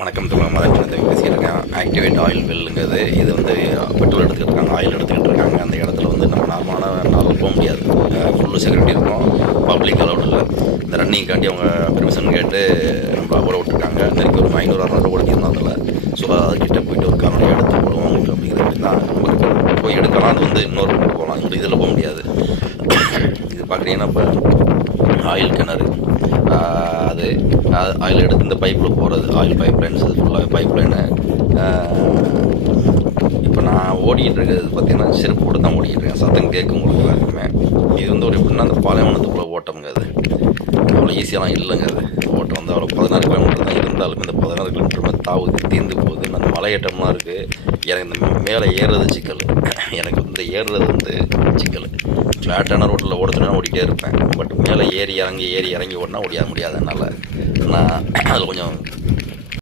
வணக்கம் தோழர். மதன் பேசிக்கிட்டு இருக்கேன். ஆக்டிவேட் ஆயில் வெல்லுங்கிறது இது வந்து பெட்ரோல் எடுத்துக்கிட்டு இருக்காங்க, ஆயில் எடுத்துக்கிட்டு இருக்காங்க. அந்த இடத்துல வந்து நம்ம நார்மலாக போக முடியாது. ஃபுல்லு செக்யூரிட்டி இருக்கும், பப்ளிக் அலௌட் இல்லை. இந்த ரன்னிங்காண்டி அவங்க பெர்மிஷன் கேட்டு நம்ம ஓட விட்டுருக்காங்க. நெருக்கி ஒரு 500-600 ஓடிக்கணும் அதில். ஸோ அதுக்கிட்ட போயிட்டு ஒரு காரணம் எடுத்து போடுவோம் உங்களுக்கு அப்படிங்கிறது தான் நமக்கு போய் எடுக்கலாம். அது வந்து இன்னொரு போகலாம், இந்த இதில் போக முடியாது. இது பார்க்குறீங்கன்னா இப்போ ஆயில் கிணறு, அது ஆயில் எடுத்து இந்த பைப்பில் போகிறது, ஆயில் பைப் லைன்ஸ் ஃபுல்லாக பைப் லைனு. இப்போ நான் ஓடிக்கிட்டு இருக்கிறது பார்த்தீங்கன்னா செருப்பு போட்டு தான் ஓடிக்கிட்டு இருக்கேன். சத்தம் கேட்கும் உங்களுக்கு எல்லாருக்குமே. இது வந்து ஒரு எப்படின்னா அந்த பாலைவனத்துக்குள்ளே ஓட்டமுங்க. அது அவ்வளோ ஈஸியெல்லாம் இல்லைங்க. அது ஓட்டம் வந்து அவ்வளோ 16 கிலோமீட்டர் தான் இருந்தாலுமே இந்த 16 கிலோமீட்டர் மாதிரி தாவுது, தீர்ந்து போகுது. அந்த மலையேற்றம்லாம் இருக்குது. எனக்கு இந்த மேலே ஏறுறது சிக்கல், எனக்கு வந்து ஏறுறது வந்து சிக்கல். ஃப்ளாட்டான ரோட்டில் ஓடுச்சுன்னா ஓடிட்டே இருப்பேன். பட் மேலே ஏறி இறங்கி ஓடினா முடியாது என்னால். நான் அதில் கொஞ்சம்